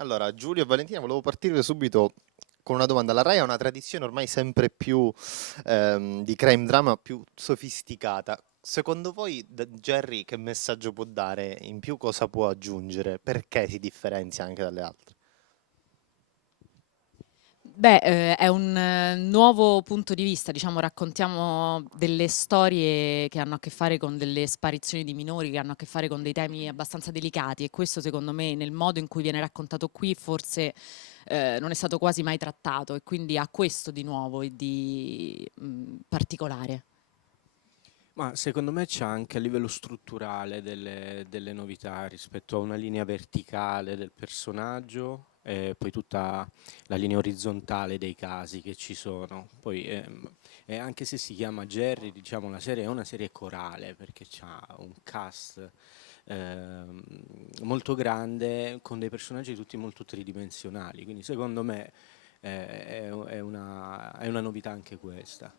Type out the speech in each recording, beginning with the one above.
Allora, Giulio e Valentina, volevo partire subito con una domanda. La Rai ha una tradizione ormai sempre più di crime drama più sofisticata. Secondo voi, Jerry, che messaggio può dare in più? Cosa può aggiungere? Perché si differenzia anche dalle altre? Beh, è un nuovo punto di vista, diciamo, raccontiamo delle storie che hanno a che fare con delle sparizioni di minori, che hanno a che fare con dei temi abbastanza delicati e questo secondo me nel modo in cui viene raccontato qui forse non è stato quasi mai trattato e quindi ha questo di nuovo e di particolare. Ma secondo me c'è anche a livello strutturale delle novità rispetto a una linea verticale del personaggio e poi tutta la linea orizzontale dei casi che ci sono. Poi e anche se si chiama Jerry, diciamo la serie è una serie corale perché c'ha un cast ehm, molto grande con dei personaggi tutti molto tridimensionali, quindi secondo me è una novità anche questa.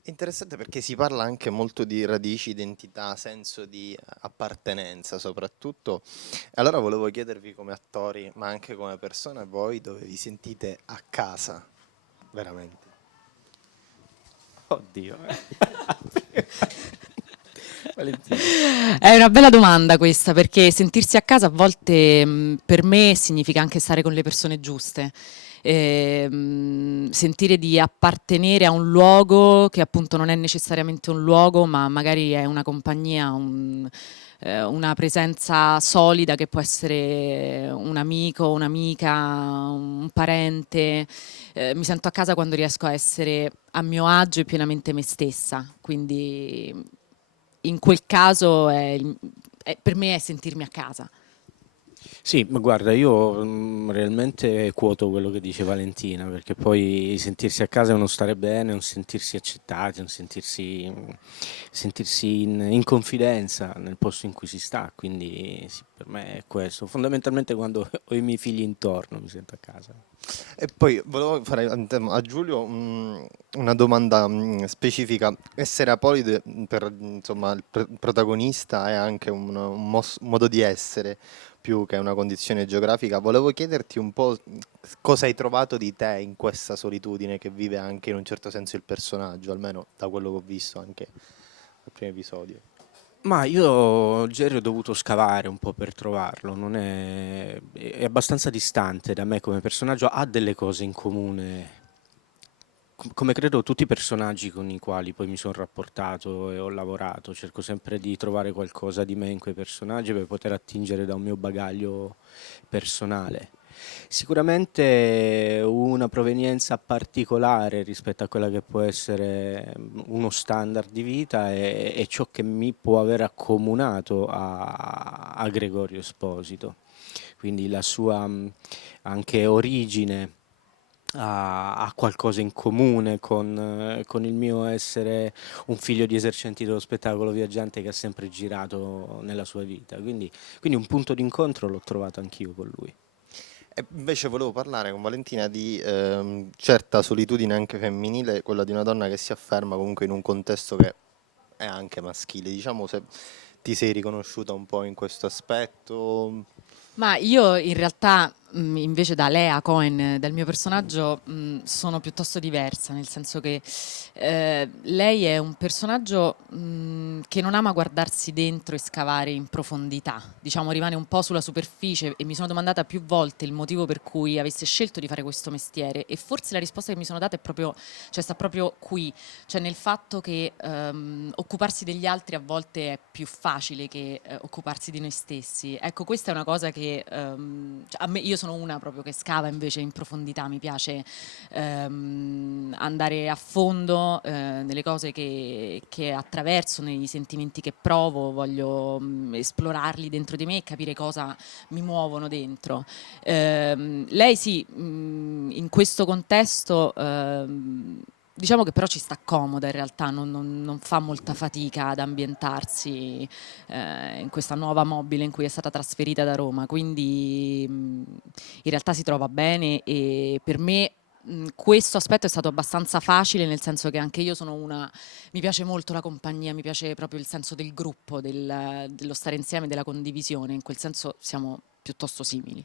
È interessante perché si parla anche molto di radici, identità, senso di appartenenza soprattutto. E allora volevo chiedervi come attori, ma anche come persone, voi dove vi sentite a casa, veramente. Oddio. Valentina. È una bella domanda questa, perché sentirsi a casa a volte per me significa anche stare con le persone giuste. Sentire di appartenere a un luogo che appunto non è necessariamente un luogo, ma magari è una compagnia, una presenza solida che può essere un amico, un'amica, un parente. Mi sento a casa quando riesco a essere a mio agio e pienamente me stessa, quindi in quel caso per me è sentirmi a casa. Sì, ma guarda, io realmente quoto quello che dice Valentina, perché poi sentirsi a casa è uno stare bene, è un sentirsi accettati, è un sentirsi in confidenza nel posto in cui si sta, quindi sì, per me è questo. Fondamentalmente quando ho i miei figli intorno mi sento a casa. E poi volevo fare a Giulio una domanda specifica. Essere apolide per insomma, il protagonista è anche un modo di essere più che una condizione geografica. Volevo chiederti un po' cosa hai trovato di te in questa solitudine che vive anche in un certo senso il personaggio, almeno da quello che ho visto anche nel primo episodio. Ma io Jerry ho dovuto scavare un po' per trovarlo, non è abbastanza distante da me come personaggio, ha delle cose in comune come credo tutti i personaggi con i quali poi mi sono rapportato e ho lavorato, cerco sempre di trovare qualcosa di me in quei personaggi per poter attingere da un mio bagaglio personale. Sicuramente una provenienza particolare rispetto a quella che può essere uno standard di vita è ciò che mi può aver accomunato a Gregorio Esposito, quindi la sua anche origine ha qualcosa in comune con il mio essere un figlio di esercenti dello spettacolo viaggiante che ha sempre girato nella sua vita. Quindi un punto d'incontro l'ho trovato anch'io con lui. E invece volevo parlare con Valentina di certa solitudine anche femminile, quella di una donna che si afferma comunque in un contesto che è anche maschile. Diciamo se ti sei riconosciuta un po' in questo aspetto. Ma io in realtà, invece da Lea Cohen, dal mio personaggio, sono piuttosto diversa, nel senso che lei è un personaggio che non ama guardarsi dentro e scavare in profondità, diciamo rimane un po' sulla superficie e mi sono domandata più volte il motivo per cui avesse scelto di fare questo mestiere e forse la risposta che mi sono data è proprio, cioè sta proprio qui, cioè nel fatto che occuparsi degli altri a volte è più facile che occuparsi di noi stessi. Ecco, questa è una cosa che cioè, a me, io sono una proprio che scava invece in profondità, mi piace andare a fondo nelle cose che attraverso, nei sentimenti che provo, voglio esplorarli dentro di me e capire cosa mi muovono dentro. Lei sì, in questo contesto diciamo che però ci sta comoda in realtà, non fa molta fatica ad ambientarsi in questa nuova mobile in cui è stata trasferita da Roma, quindi in realtà si trova bene e per me questo aspetto è stato abbastanza facile, nel senso che anche io sono una, mi piace molto la compagnia, mi piace proprio il senso del gruppo, dello stare insieme, della condivisione, in quel senso siamo piuttosto simili.